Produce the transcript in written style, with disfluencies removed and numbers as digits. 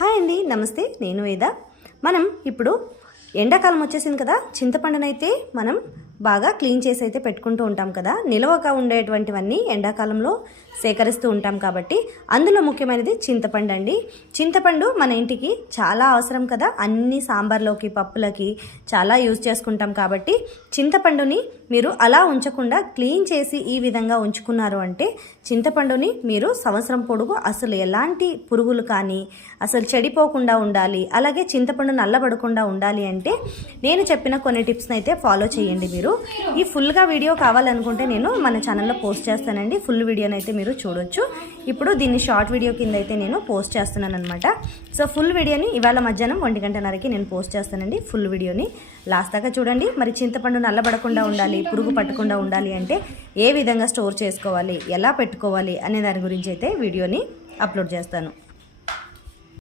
Hi అండి, నమస్తే. నేను వేద. మనం ఇప్పుడు ఎండాకాలం వచ్చేసింది కదా, చింతపండునైతే మనం బాగా క్లీన్ చేసి అయితే పెట్టుకుంటూ ఉంటాం కదా. నిలవక ఉండేటువంటివన్నీ ఎండాకాలంలో సేకరిస్తూ ఉంటాం కాబట్టి అందులో ముఖ్యమైనది చింతపండు అండి. చింతపండు మన ఇంటికి చాలా అవసరం కదా, అన్ని సాంబార్లోకి పప్పులకి చాలా యూజ్ చేసుకుంటాం కాబట్టి చింతపండుని మీరు అలా ఉంచకుండా క్లీన్ చేసి ఈ విధంగా ఉంచుకున్నారు అంటే చింతపండుని మీరు సంవత్సరం పొడుగు అసలు ఎలాంటి పురుగులు కానీ అసలు చెడిపోకుండా ఉండాలి, అలాగే చింతపండు నల్లబడకుండా ఉండాలి అంటే నేను చెప్పిన కొన్ని టిప్స్ని అయితే ఫాలో చేయండి. మీరు ఈ ఫుల్గా వీడియో కావాలనుకుంటే నేను మన ఛానల్లో పోస్ట్ చేస్తానండి. ఫుల్ వీడియోని అయితే మీరు చూడొచ్చు. ఇప్పుడు దీన్ని షార్ట్ వీడియో కింద అయితే నేను పోస్ట్ చేస్తున్నాను అనమాట. సో ఫుల్ వీడియోని ఇవాళ మధ్యాహ్నం 1:30కి నేను పోస్ట్ చేస్తానండి. ఫుల్ వీడియోని లాస్ట్ దాకా చూడండి. మరి చింతపండు నల్లబడకుండా ఉండాలి, పురుగు పట్టకుండా ఉండాలి అంటే ఏ విధంగా స్టోర్ చేసుకోవాలి, ఎలా పెట్టుకోవాలి అనే దాని గురించి అయితే వీడియోని అప్లోడ్ చేస్తాను.